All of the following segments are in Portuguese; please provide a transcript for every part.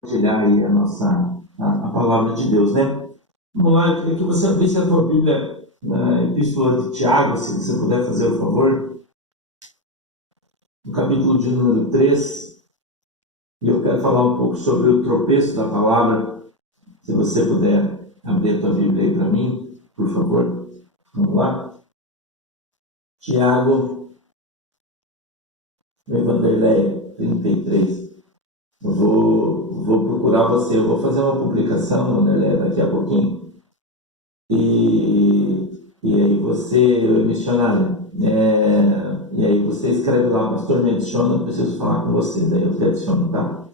Compartilhar aí a palavra de Deus, né? Vamos lá, eu queria que você abrisse a tua Bíblia na Epístola de Tiago, se você puder fazer o favor, no capítulo de número 3, e eu quero falar um pouco sobre o tropeço da palavra. Se você puder abrir a tua Bíblia aí para mim, por favor. Vamos lá. Tiago, Vanderlei, 33. Eu vou procurar você, eu vou fazer uma publicação, Vanderlei, daqui a pouquinho. E aí você, missionário, e aí você escreve lá, pastor, me adiciona, eu preciso falar com você, daí eu te adiciono, tá?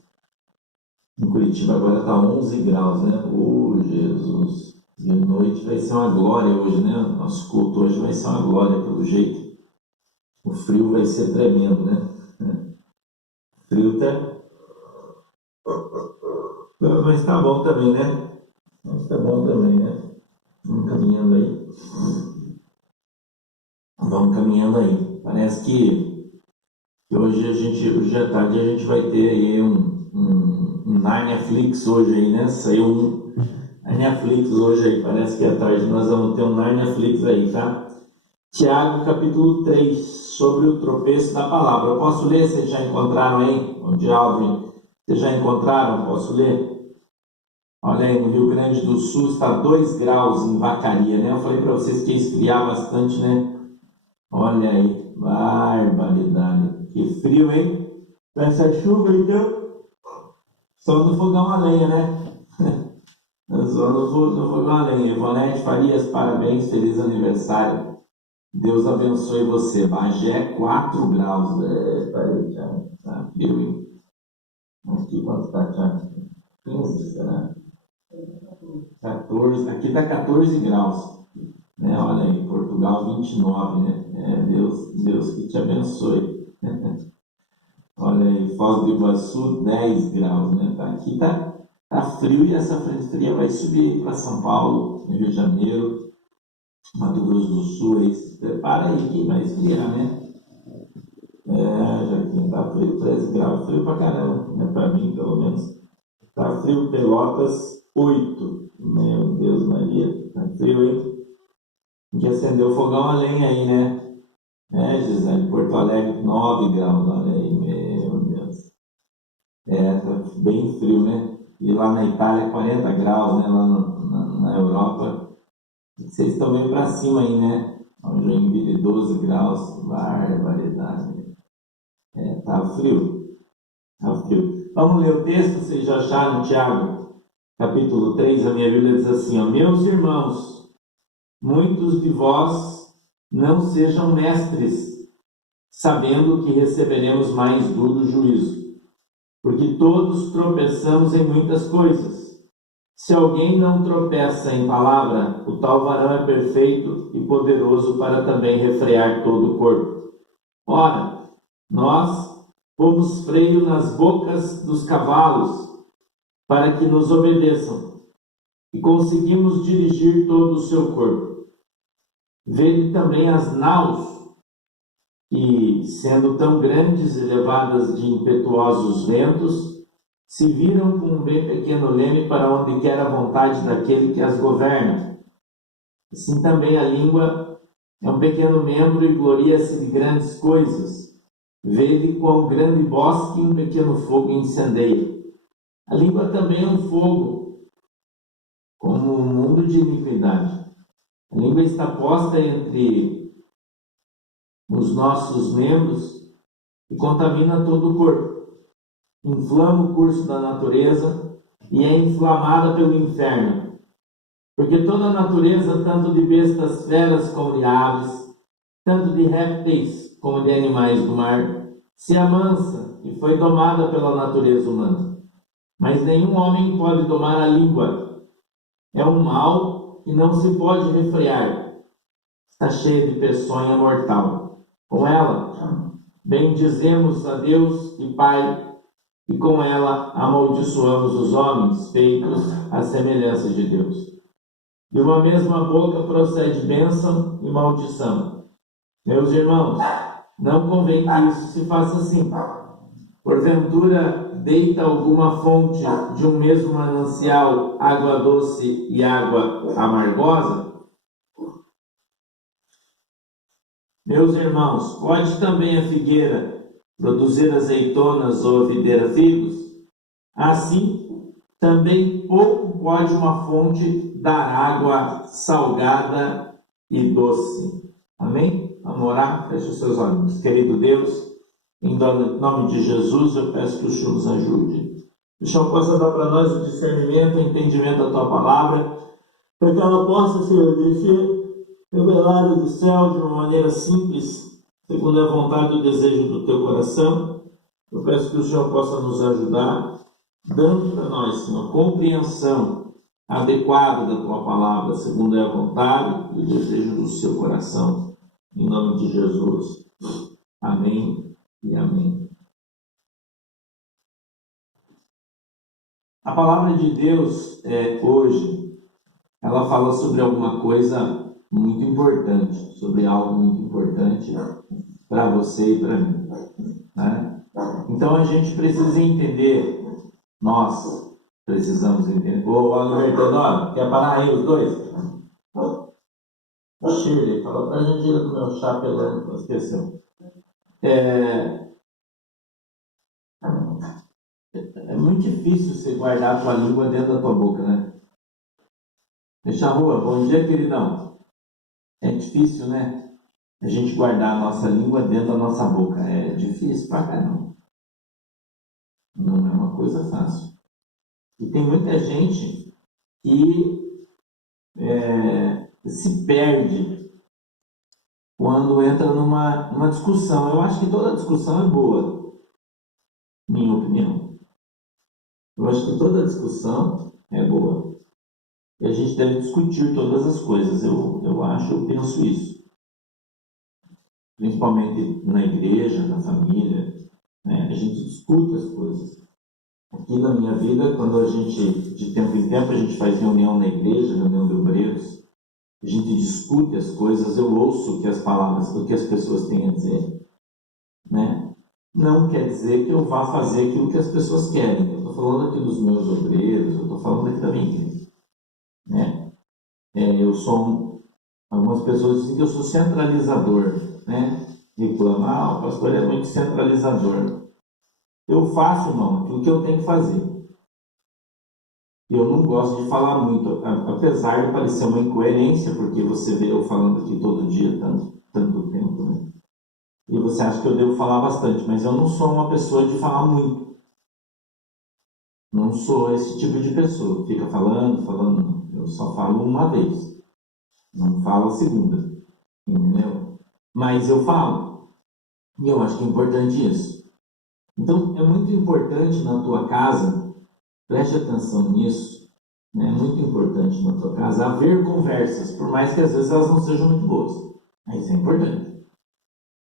Em Curitiba agora está 11 graus, né? Jesus! De noite vai ser uma glória hoje, né? Nosso culto hoje vai ser uma glória, pelo jeito. O frio vai ser tremendo, né? O frio tá... Mas tá bom também, né? Mas tá bom também, né? Vamos caminhando aí. Vamos caminhando aí. Parece que hoje à tarde a gente vai ter aí um Narniaflix hoje aí, né? Saiu um Narniaflix hoje aí. Parece que à tarde nós vamos ter um Narniaflix aí, tá? Tiago, capítulo 3, sobre o tropeço da palavra. Eu posso ler? Vocês já encontraram aí? Onde Alvin? Vocês já encontraram? Posso ler? Olha aí, no Rio Grande do Sul está 2 graus em Vacaria, né? Eu falei para vocês que ia esfriar bastante, né? Olha aí, barbaridade. Que frio, hein? Com essa chuva, então. Só no fogão a lenha, né? Só no fogão a lenha. Ivonete Farias, parabéns, feliz aniversário. Deus abençoe você. Bagé, 4 graus. Tiago. Tá frio, hein? Aqui quanto tá, Tiago? 15, será? 14. Aqui tá 14 graus. Né? Olha aí, Portugal 29, né? Deus que te abençoe. Olha aí, Foz do Iguaçu 10 graus, né? Aqui tá frio e essa frente fria vai subir para São Paulo, Rio de Janeiro, Mato Grosso do Sul, aí se prepara aí que vai esfriar, né? Joaquim, tá frio, 13 graus, frio pra caramba, né? Para mim, pelo menos. Tá frio, Pelotas 8. Meu Deus, Maria, tá frio, hein? Tem que acender o fogão a lenha aí, né? Gisele, Porto Alegre 9 graus, olha aí, meu Deus. Tá bem frio, né? E lá na Itália 40 graus, né? Lá na Europa. Vocês estão meio para cima aí, né? Joinville 12 graus, barbaridade. Tá frio, tá frio. Vamos ler o texto, vocês já acharam, Tiago? Capítulo 3, a minha Bíblia diz assim, ó, meus irmãos, muitos de vós não sejam mestres, sabendo que receberemos mais duro juízo, porque todos tropeçamos em muitas coisas. Se alguém não tropeça em palavra, o tal varão é perfeito e poderoso para também refrear todo o corpo. Ora, nós pomos freio nas bocas dos cavalos para que nos obedeçam e conseguimos dirigir todo o seu corpo. Vede também as naus, que, sendo tão grandes e levadas de impetuosos ventos, se viram com um bem pequeno leme para onde quer a vontade daquele que as governa. Assim também a língua é um pequeno membro e gloria-se de grandes coisas. Vede quão grande bosque um pequeno fogo incendeia. A língua também é um fogo, como um mundo de iniquidade. A língua está posta entre os nossos membros e contamina todo o corpo. Inflama o curso da natureza e é inflamada pelo inferno. Porque toda a natureza, tanto de bestas feras como de aves, tanto de répteis como de animais do mar, se amansa e foi domada pela natureza humana. Mas nenhum homem pode domar a língua. É um mal que não se pode refrear. Está cheia de peçonha mortal. Com ela, bendizemos a Deus e Pai, e com ela amaldiçoamos os homens feitos à semelhança de Deus. De uma mesma boca procede bênção e maldição. Meus irmãos, não convém que isso se faça assim. Porventura, deita alguma fonte de um mesmo manancial água doce e água amargosa? Meus irmãos, pode também a figueira produzir azeitonas ou a videira figos? Assim, também pouco pode uma fonte dar água salgada e doce. Amém? Vamos orar? Feche os seus olhos. Querido Deus, em nome de Jesus, eu peço que o Senhor nos ajude. Que o Senhor possa dar para nós o discernimento, o entendimento da Tua palavra, para que ela possa, Senhor, ser revelada do céu de uma maneira simples, segundo a vontade e o desejo do Teu coração. Eu peço que o Senhor possa nos ajudar, dando para nós uma compreensão adequada da Tua palavra, segundo a vontade e o desejo do Seu coração. Em nome de Jesus. Amém. E amém. A palavra de Deus hoje, ela fala sobre alguma coisa muito importante, sobre algo muito importante para você e para mim, né? Então a gente precisa entender, nós precisamos entender. Ô, Libertador, quer parar aí os dois? O Shirley falou para a gente ir no meu chapelão, não esqueceu. É muito difícil você guardar a tua língua dentro da tua boca, né? Deixa a rua, bom dia, queridão. É difícil, né? A gente guardar a nossa língua dentro da nossa boca. É difícil pra caramba. Não é uma coisa fácil. E tem muita gente que se perde quando entra numa discussão. Eu acho que toda discussão é boa, minha opinião. Eu acho que toda discussão é boa. E a gente deve discutir todas as coisas. Eu penso isso. Principalmente na igreja, na família, né? A gente discute as coisas. Aqui na minha vida, quando a gente, de tempo em tempo, a gente faz reunião na igreja, reunião de obreiros, a gente discute as coisas, eu ouço o que as pessoas têm a dizer, né? Não quer dizer que eu vá fazer aquilo que as pessoas querem. Eu estou falando aqui dos meus obreiros, eu estou falando aqui da minha igreja, né? Algumas pessoas dizem que eu sou centralizador, né? Reclamar, o pastor é muito centralizador. Eu faço, irmão, aquilo que eu tenho que fazer. Eu não gosto de falar muito, apesar de parecer uma incoerência, porque você vê eu falando aqui todo dia, tanto tempo, né? E você acha que eu devo falar bastante, mas eu não sou uma pessoa de falar muito. Não sou esse tipo de pessoa, fica falando, eu só falo uma vez. Não falo a segunda, entendeu? Mas eu falo. E eu acho que é importante isso. Então, é muito importante na tua casa, preste atenção nisso, né? É muito importante na tua casa haver conversas, por mais que às vezes elas não sejam muito boas. Isso é importante.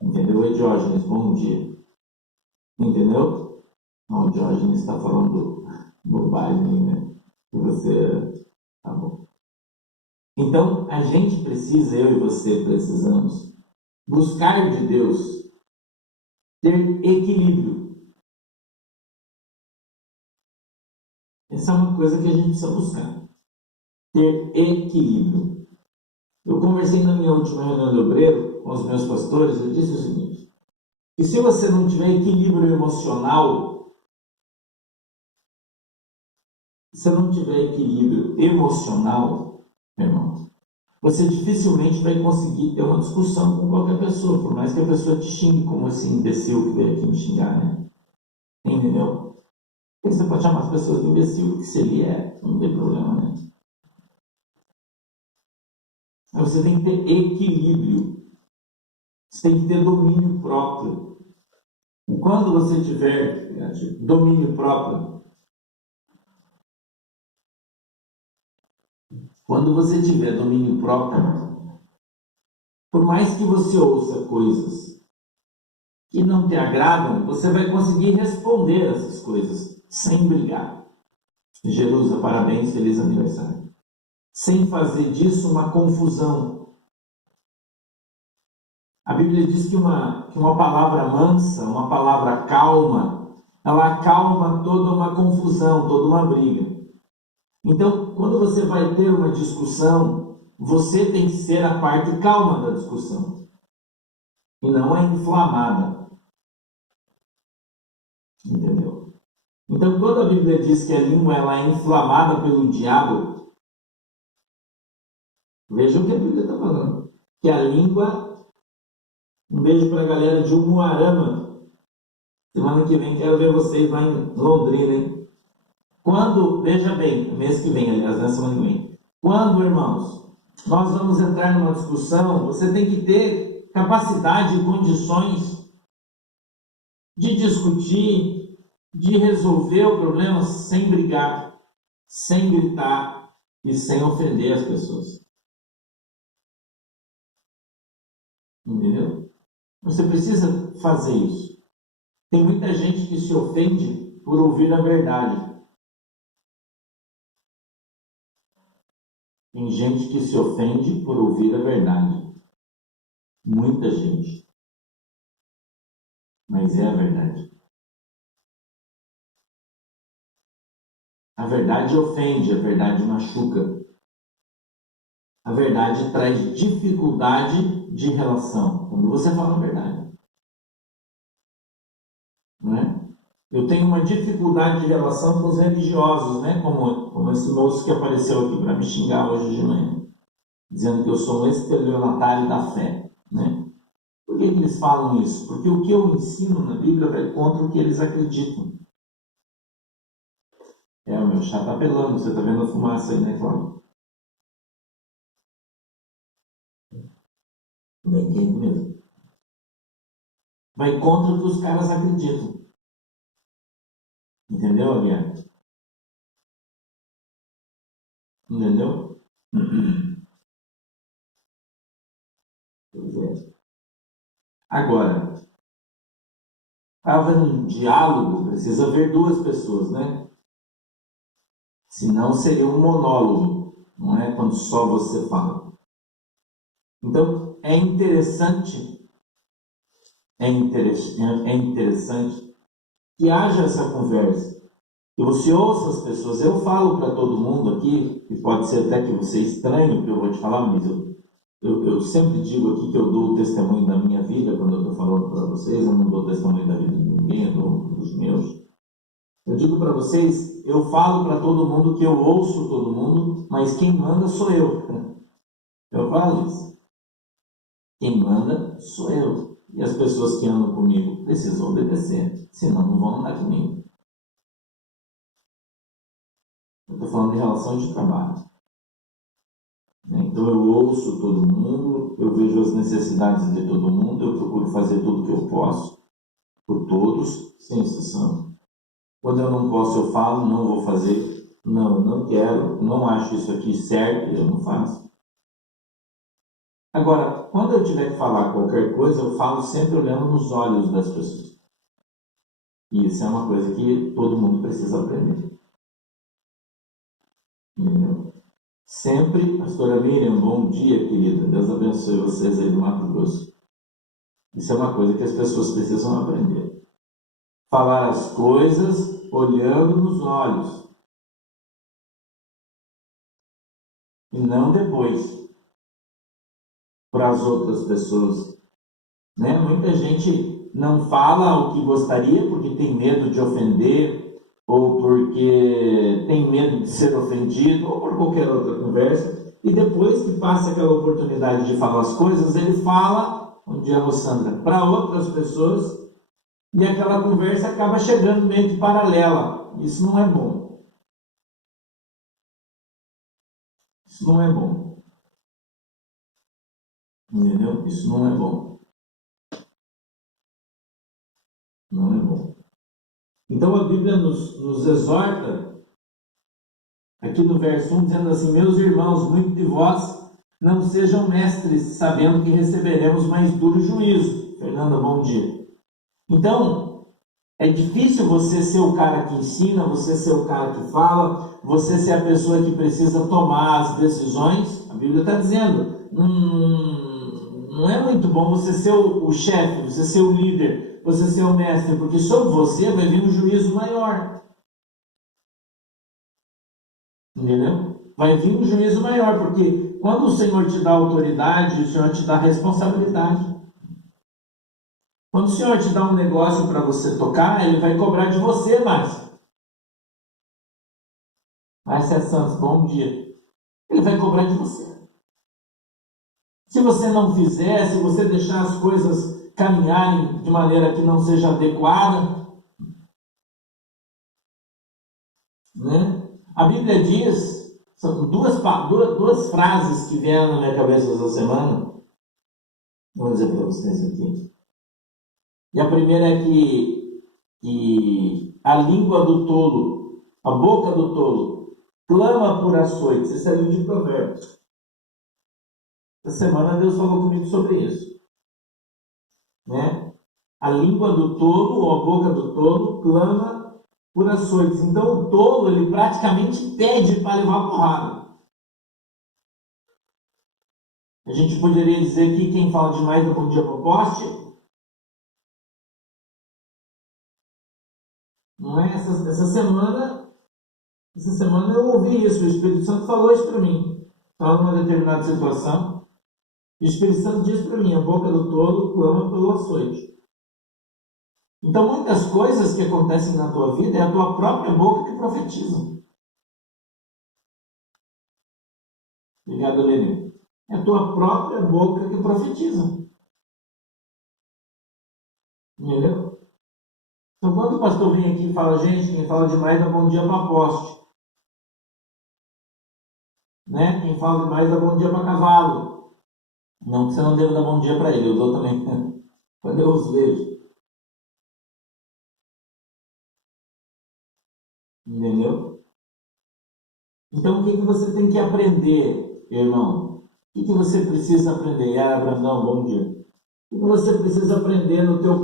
Entendeu? E Diógenes, bom dia. Entendeu? Não, o Diógenes está falando bobagem, né? Que você... Tá bom. Então, a gente precisa, eu e você precisamos, buscar de Deus ter equilíbrio. Essa é uma coisa que a gente precisa buscar. Ter equilíbrio. Eu conversei na minha última reunião de obreiro com os meus pastores, eu disse o seguinte, que se você não tiver equilíbrio emocional, meu irmão, você dificilmente vai conseguir ter uma discussão com qualquer pessoa, por mais que a pessoa te xingue como esse imbecil que veio aqui me xingar, né? Entendeu? Porque você pode chamar as pessoas de imbecil, que se ele não tem problema, né? Mas você tem que ter equilíbrio. Você tem que ter domínio próprio. E quando você tiver domínio próprio, por mais que você ouça coisas que não te agradam, você vai conseguir responder essas coisas sem brigar. Jerusa, parabéns, feliz aniversário. Sem fazer disso uma confusão. A Bíblia diz que uma palavra mansa, uma palavra calma, ela acalma toda uma confusão, toda uma briga. Então, quando você vai ter uma discussão, você tem que ser a parte calma da discussão, e não a inflamada. Entendeu? Então, quando a Bíblia diz que a língua ela é inflamada pelo diabo, veja o que a Bíblia está falando. Que a língua, um beijo para a galera de Umuarama. Semana que vem quero ver vocês lá em Londrina, hein? Quando, veja bem, mês que vem, aliás, na semana que vem. Quando, irmãos, nós vamos entrar numa discussão, você tem que ter capacidade e condições de discutir, de resolver o problema sem brigar, sem gritar e sem ofender as pessoas. Entendeu? Você precisa fazer isso. Tem muita gente que se ofende por ouvir a verdade. Tem gente que se ofende por ouvir a verdade. Muita gente. Mas é a verdade. A verdade ofende, a verdade machuca. A verdade traz dificuldade de relação. Quando você fala a verdade. Não é? Eu tenho uma dificuldade de relação com os religiosos, né? Como esse moço que apareceu aqui para me xingar hoje de manhã, dizendo que eu sou um estelionatário da fé, né? Por que eles falam isso? Porque o que eu ensino na Bíblia vai contra o que eles acreditam. O meu chá está pelando, você está vendo a fumaça aí, né, Cláudio? Bem quente mesmo. Vai contra o que os caras acreditam. Entendeu, Aguiar? Entendeu? Pois é. Agora, para haver um diálogo, precisa haver duas pessoas, né? Senão seria um monólogo, não é? Quando só você fala. Então, é interessante que haja essa conversa. Que você ouça as pessoas. Eu falo para todo mundo aqui, e pode ser até que você estranhe o que eu vou te falar, mas eu sempre digo aqui que eu dou o testemunho da minha vida quando eu estou falando para vocês. Eu não dou testemunho da vida de ninguém, eu dou dos meus. Eu digo para vocês, eu falo para todo mundo que eu ouço todo mundo, mas quem manda sou eu. Eu falo isso. Quem manda sou eu. E as pessoas que andam comigo precisam obedecer, senão não vão andar comigo. Eu estou falando de relação de trabalho. Então eu ouço todo mundo, eu vejo as necessidades de todo mundo, eu procuro fazer tudo o que eu posso, por todos, sem exceção. Quando eu não posso, eu falo, não vou fazer, não quero, não acho isso aqui certo, eu não faço. Agora, quando eu tiver que falar qualquer coisa, eu falo sempre olhando nos olhos das pessoas. E isso é uma coisa que todo mundo precisa aprender. Entendeu? Sempre, pastora Miriam, bom dia, querida. Deus abençoe vocês aí do Mato Grosso. Isso é uma coisa que as pessoas precisam aprender. Falar as coisas olhando nos olhos. E não depois. Para as outras pessoas. Né? Muita gente não fala o que gostaria porque tem medo de ofender, ou porque tem medo de ser ofendido, ou por qualquer outra conversa, e depois que passa aquela oportunidade de falar as coisas, ele fala, um dia, Sandra, para outras pessoas, e aquela conversa acaba chegando meio que paralela. Isso não é bom. Isso não é bom. Entendeu? Isso não é bom. Não é bom. Então a Bíblia nos exorta, aqui no verso 1, dizendo assim: meus irmãos, muitos de vós não sejam mestres, sabendo que receberemos mais duro juízo. Fernanda, bom dia. Então, é difícil você ser o cara que ensina, você ser o cara que fala, você ser a pessoa que precisa tomar as decisões. A Bíblia está dizendo, não é muito bom você ser o chefe, você ser o líder, você ser o mestre, porque sobre você vai vir um juízo maior. Entendeu? Vai vir um juízo maior, porque quando o Senhor te dá autoridade, o Senhor te dá responsabilidade. Quando o Senhor te dá um negócio para você tocar, Ele vai cobrar de você mais. Márcia Santos, bom dia. Ele vai cobrar de você. Se você não fizer, se você deixar as coisas caminharem de maneira que não seja adequada, né? A Bíblia diz, são duas frases que vieram na minha cabeça essa semana, vou dizer para vocês aqui. E a primeira é que a língua do tolo, a boca do tolo, clama por açoites. Isso é livro de Provérbios. Essa semana Deus falou comigo sobre isso. Né? A língua do tolo, ou a boca do tolo, clama por açoites. Então o tolo, ele praticamente pede para levar porrada. A gente poderia dizer que quem fala demais não podia para o poste. Não é? Essa semana eu ouvi isso, o Espírito Santo falou isso para mim. Estava numa determinada situação. O Espírito Santo diz para mim, a boca do tolo clama pelo açoite. Então muitas coisas que acontecem na tua vida é a tua própria boca que profetiza. Obrigado, Lelê. É a tua própria boca que profetiza. Entendeu? Então quando o pastor vem aqui e fala, gente, quem fala demais dá bom dia para poste. Né? Quem fala demais dá bom dia para cavalo. Não que você não deva dar bom dia para ele, eu dou também. Quando eu os vejo. Entendeu? Então o que você tem que aprender, irmão? O que você precisa aprender? Brandão, bom dia. O que você precisa aprender no teu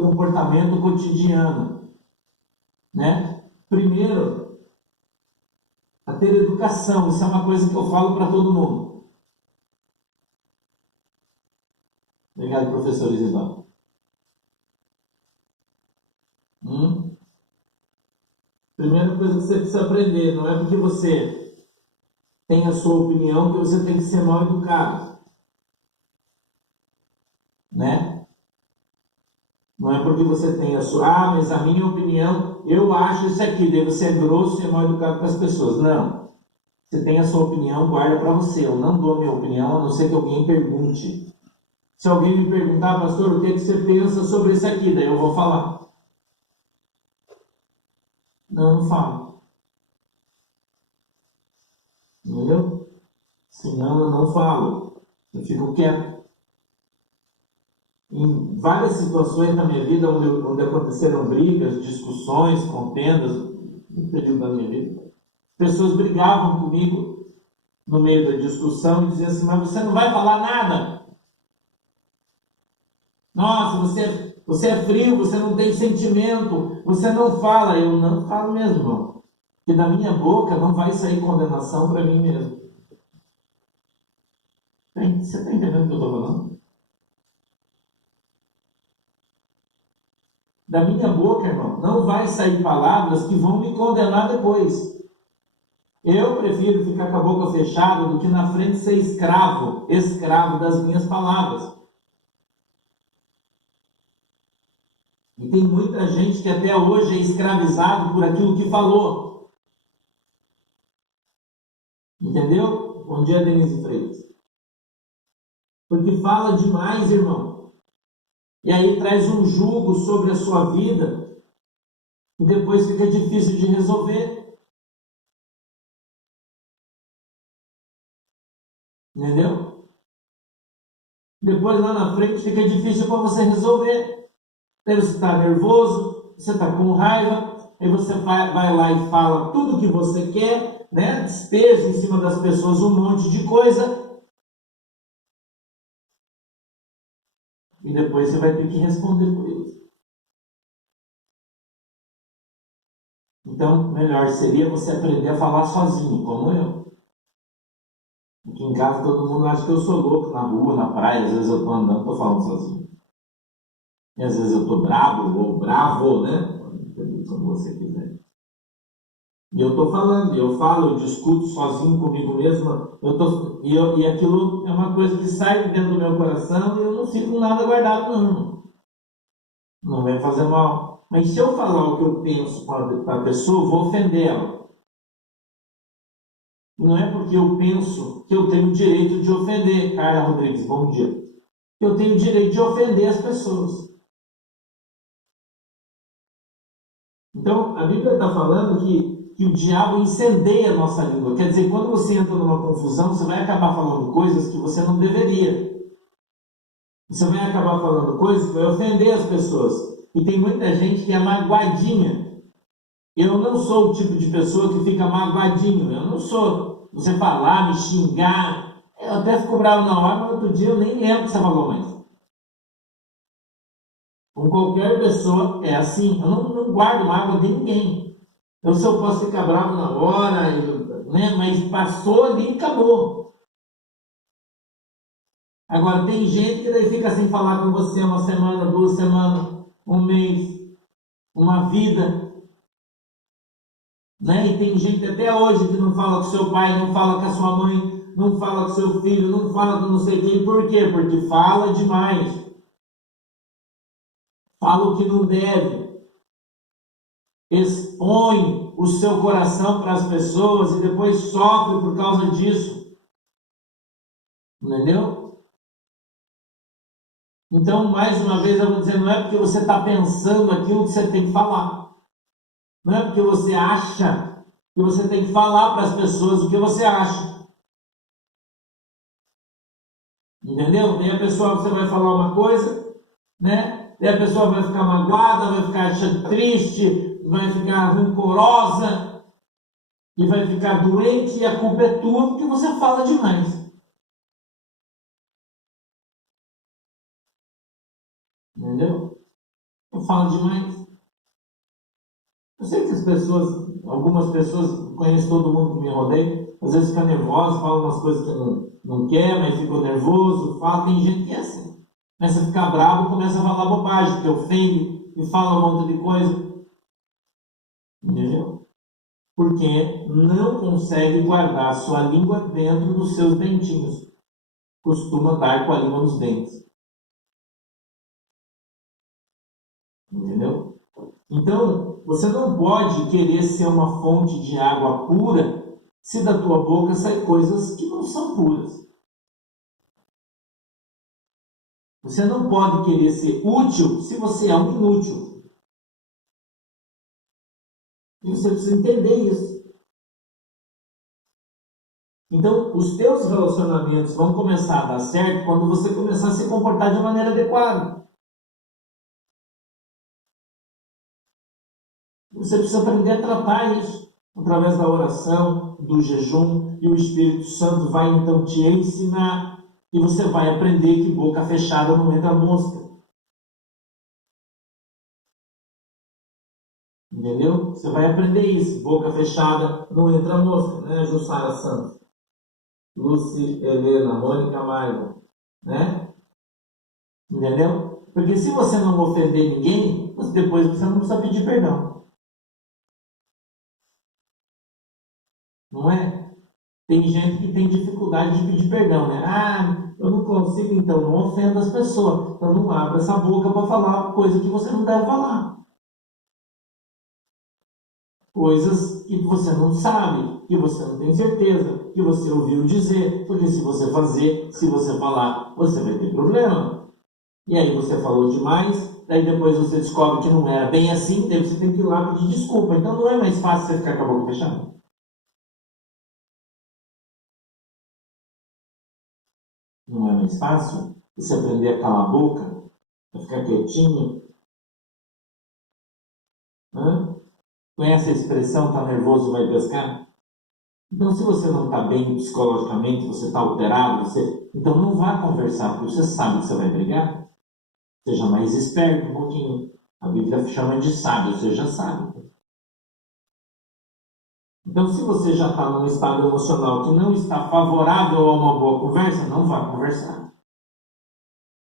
comportamento cotidiano? Né? Primeiro, a ter educação. Isso é uma coisa que eu falo para todo mundo. Obrigado, professor Isidoro. Primeira coisa que você precisa aprender, não é porque você tem a sua opinião que você tem que ser mal educado. Né? Não é porque você tem a sua... mas a minha opinião, eu acho isso aqui, daí você é grosso e é mal educado com as pessoas. Não. Você tem a sua opinião, guarda para você. Eu não dou a minha opinião, a não ser que alguém pergunte. Se alguém me perguntar, pastor, o que você pensa sobre isso aqui? Daí eu vou falar. Não falo. Entendeu? Senão eu não falo. Eu fico quieto. Em várias situações na minha vida onde aconteceram brigas, discussões, contendas, no período da minha vida, pessoas brigavam comigo no meio da discussão e diziam assim, mas você não vai falar nada? Nossa, você é frio, você não tem sentimento, você não fala. Eu não falo mesmo, irmão. Porque da minha boca não vai sair condenação para mim mesmo. Você está entendendo o que eu estou falando? Da minha boca, irmão, não vai sair palavras que vão me condenar depois. Eu prefiro ficar com a boca fechada do que na frente ser escravo das minhas palavras. E tem muita gente que até hoje é escravizado por aquilo que falou. Entendeu? Bom dia, Denise Freitas. Porque fala demais, irmão. E aí traz um jugo sobre a sua vida. E depois fica difícil de resolver. Entendeu? Depois lá na frente fica difícil para você resolver. Aí você está nervoso, você está com raiva, aí você vai lá e fala tudo o que você quer, né? Despeja em cima das pessoas um monte de coisa. E depois você vai ter que responder por isso. Então, melhor seria você aprender a falar sozinho, como eu. Aqui em casa todo mundo acha que eu sou louco na rua, na praia, às vezes eu tô andando, tô falando sozinho. E às vezes eu tô bravo, ou bravo, né? Como você quiser. E eu tô falando, eu falo, eu discuto sozinho comigo mesmo, e aquilo é uma coisa que sai de dentro do meu coração e eu não fico com nada guardado, não. Não vai fazer mal. Mas se eu falar o que eu penso para a pessoa, eu vou ofender ela. Não é porque eu penso que eu tenho o direito de ofender. Carla Rodrigues, bom dia. Eu tenho o direito de ofender as pessoas. Então, a Bíblia está falando que o diabo incendeia a nossa língua. Quer dizer, quando você entra numa confusão, você vai acabar falando coisas que você não deveria. Você vai acabar falando coisas que vai ofender as pessoas. E tem muita gente que é magoadinha. Eu não sou o tipo de pessoa que fica magoadinho. Eu não sou. Você falar, me xingar, eu até fico bravo na hora, mas outro dia eu nem lembro o que você falou mais. Com qualquer pessoa é assim. Eu não guardo mágoa de ninguém. Eu só posso ficar bravo na hora, né? Mas passou ali e acabou. Agora, tem gente que daí fica sem falar com você uma semana, 2 semanas, um mês, uma vida. Né? E tem gente até hoje que não fala com seu pai, não fala com a sua mãe, não fala com seu filho, não fala com não sei quem. Por quê? Porque fala demais. Fala o que não deve. Expõe o seu coração para as pessoas e depois sofre por causa disso. Entendeu? Então, mais uma vez, eu vou dizer, não é porque você está pensando aquilo que você tem que falar. Não é porque você acha que você tem que falar para as pessoas o que você acha. Entendeu? Daí a pessoa, você vai falar uma coisa, né? Daí a pessoa vai ficar magoada, vai ficar triste, vai ficar rancorosa e vai ficar doente e a culpa é tua porque você fala demais. Entendeu? Eu falo demais. Eu sei que as pessoas, algumas pessoas, conheço todo mundo que me rodeia, às vezes fica nervosa, fala umas coisas que não quer, mas ficou nervoso, fala, tem gente que é assim. Começa a ficar bravo, começa a falar bobagem, que ofende, e fala um monte de coisa. Entendeu? Porque não consegue guardar a sua língua dentro dos seus dentinhos. Costuma dar com a língua nos dentes. Entendeu? Então, você não pode querer ser uma fonte de água pura se da tua boca saem coisas que não são puras. Você não pode querer ser útil se você é um inútil. E você precisa entender isso. Então, os teus relacionamentos vão começar a dar certo quando você começar a se comportar de maneira adequada. Você precisa aprender a tratar isso através da oração, do jejum, e o Espírito Santo vai então te ensinar e você vai aprender que boca fechada não entra mosca. Entendeu? Você vai aprender isso. Boca fechada não entra mosca, né? Jussara Santos, Lucy Helena, Mônica Maiva, né? Entendeu? Porque se você não ofender ninguém, depois você não precisa pedir perdão. Não é? Tem gente que tem dificuldade de pedir perdão, né? Ah, eu não consigo, então não ofenda as pessoas. Então não abra essa boca para falar coisa que você não deve falar. Coisas que você não sabe, que você não tem certeza, que você ouviu dizer, porque se você fazer, se você falar, você vai ter problema. E aí você falou demais, daí depois você descobre que não era bem assim, daí você tem que ir lá pedir desculpa. Então não é mais fácil você ficar com a boca fechada? Não é mais fácil você aprender a calar a boca, a ficar quietinho? Hã? Conhece a expressão, tá nervoso, vai pescar? Então, se você não está bem psicologicamente, você está alterado, então não vá conversar, porque você sabe que você vai brigar. Seja mais esperto um pouquinho. A Bíblia chama de sábio, você já sabe. Então, se você já está num estado emocional que não está favorável a uma boa conversa, não vá conversar.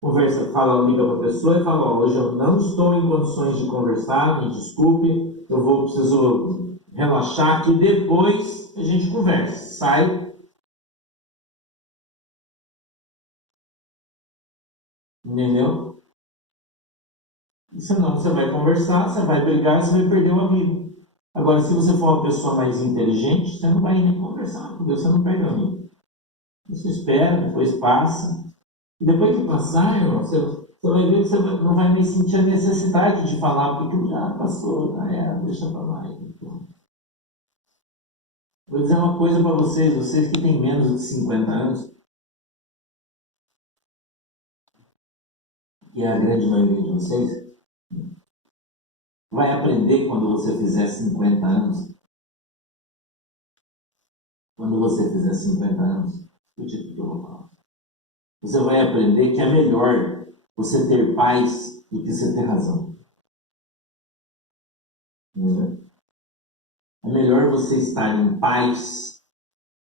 Conversa, fala, liga para a pessoa e fala, ó, hoje eu não estou em condições de conversar, me desculpe, preciso relaxar aqui, depois a gente conversa. Sai, entendeu? Senão você vai conversar, você vai brigar, você vai perder o amigo. Agora, se você for uma pessoa mais inteligente, você não vai nem conversar, porque você não perde o amigo. Você espera, depois passa. E depois que passar, irmão, você vai ver que você não vai nem sentir a necessidade de falar, porque aquilo já passou, já era, deixa pra lá. Então. Vou dizer uma coisa para vocês que têm menos de 50 anos, e é a grande maioria de vocês, vai aprender quando você fizer 50 anos. Quando você fizer 50 anos, o tipo que eu vou falar. Você vai aprender que é melhor você ter paz do que você ter razão. É melhor você estar em paz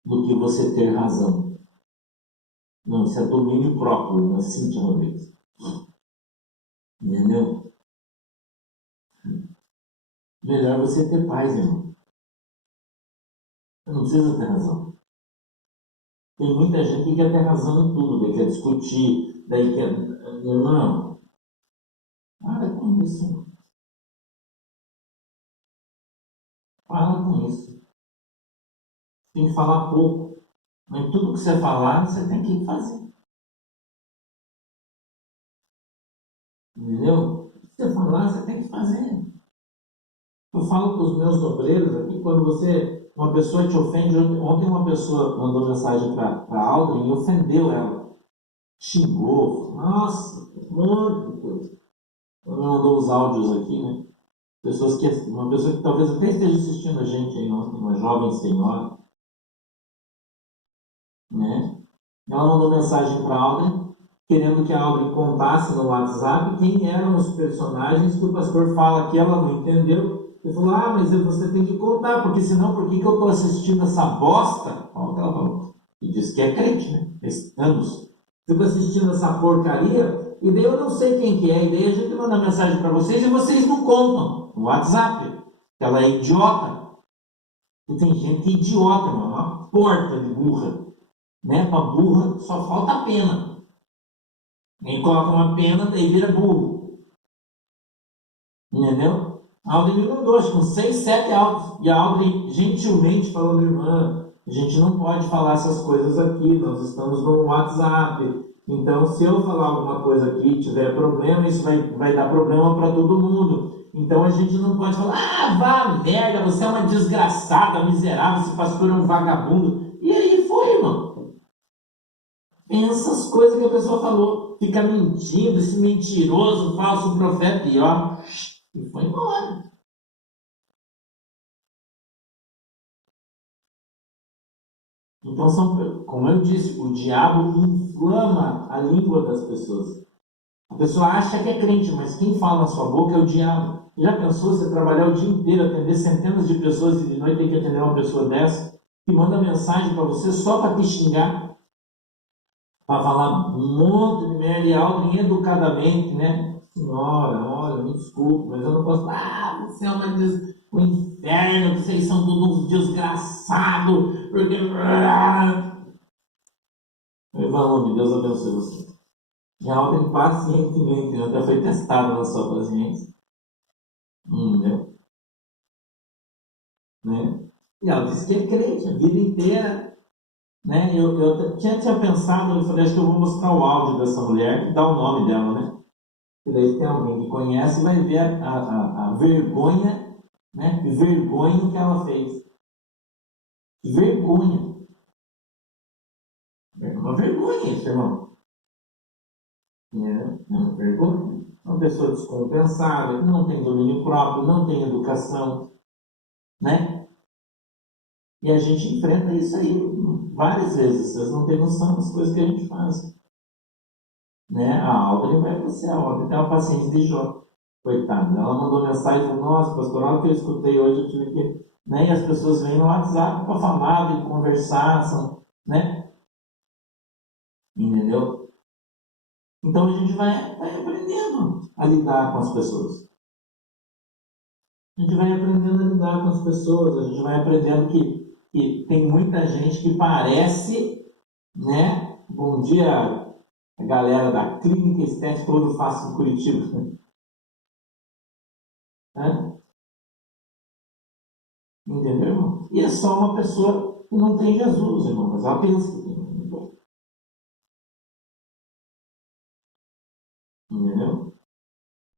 do que você ter razão. Não, isso é domínio próprio, não é Cíntia uma vez. Entendeu? Melhor você ter paz, irmão. Você não precisa ter razão. Tem muita gente que quer ter razão em tudo, que quer discutir, daí quer. Não, para com isso. Para com isso. Tem que falar pouco. Mas tudo que você falar, você tem que fazer. Entendeu? Se você falar, você tem que fazer. Eu falo para os meus obreiros aqui, quando uma pessoa te ofende, ontem uma pessoa mandou mensagem para a Aldrin e ofendeu ela. Xingou. Nossa, um monte de coisa. Ela me mandou os áudios aqui, né? Uma pessoa que talvez até esteja assistindo a gente aí ontem, uma jovem senhora, né? Ela mandou mensagem para a Aldrin, querendo que a Aldrin contasse no WhatsApp quem eram os personagens que o pastor fala que ela não entendeu. Ele falou, mas você tem que contar, porque senão por que eu estou assistindo essa bosta? Olha o que ela falou. E disse que é crente, né? Anos. Fico assistindo essa porcaria, e daí eu não sei quem que é, e daí a gente manda mensagem para vocês e vocês não contam no WhatsApp. Ela é idiota. E tem gente idiota, mano, uma porta de burra. Né? Para burra só falta a pena. Quem coloca uma pena, daí vira burro. Entendeu? A Aldrin me mandou, acho que uns 6, 7 áudios. E a Aldrin gentilmente falou, minha irmã, a gente não pode falar essas coisas aqui, nós estamos no WhatsApp. Então, se eu falar alguma coisa aqui e tiver problema, isso vai dar problema para todo mundo. Então a gente não pode falar, vá merda, você é uma desgraçada, miserável, esse pastor é um vagabundo. E aí foi, irmão. Pensa as coisas que a pessoa falou, fica mentindo, esse mentiroso, falso profeta, e foi embora. Então, como eu disse, o diabo inflama a língua das pessoas. A pessoa acha que é crente, mas quem fala na sua boca é o diabo. Já pensou você trabalhar o dia inteiro, atender centenas de pessoas e de noite tem que atender uma pessoa dessa, que manda mensagem para você só para te xingar? Para falar um monte de merda e algo educadamente, né? Senhora, olha, me desculpe, mas eu não posso. Você é um inferno, vocês são todos uns desgraçados, porque. Vamos, Deus abençoe você. E a ordem pacientemente, até foi testada na sua paciência. Né? E ela disse que é crente a vida inteira. Né? Eu tinha pensado, eu falei, acho que eu vou mostrar o áudio dessa mulher e dar o nome dela, né? E daí tem alguém que conhece e vai ver a vergonha, né? Que vergonha que ela fez. Vergonha. É uma vergonha isso, irmão. É uma vergonha. Uma pessoa descompensada, não tem domínio próprio, não tem educação, né? E a gente enfrenta isso aí várias vezes. Vocês não têm noção das coisas que a gente faz. Né? A Aldrin vai para céu, a Aldrin tem uma paciência de Jó. Coitada. Ela mandou mensagem e falou, nossa, pastor, a hora que eu escutei hoje, eu tive que né? E as pessoas vêm no WhatsApp para falar, e conversar, são, né? Entendeu? Então a gente vai aprendendo a lidar com as pessoas. A gente vai aprendendo a lidar com as pessoas, a gente vai aprendendo que tem muita gente que parece, né? Bom dia, a galera da Clínica Estética Ouro Fácil em Curitiba. Né? Entendeu, irmão? E é só uma pessoa que não tem Jesus, irmão, mas ela pensa que tem. Entendeu?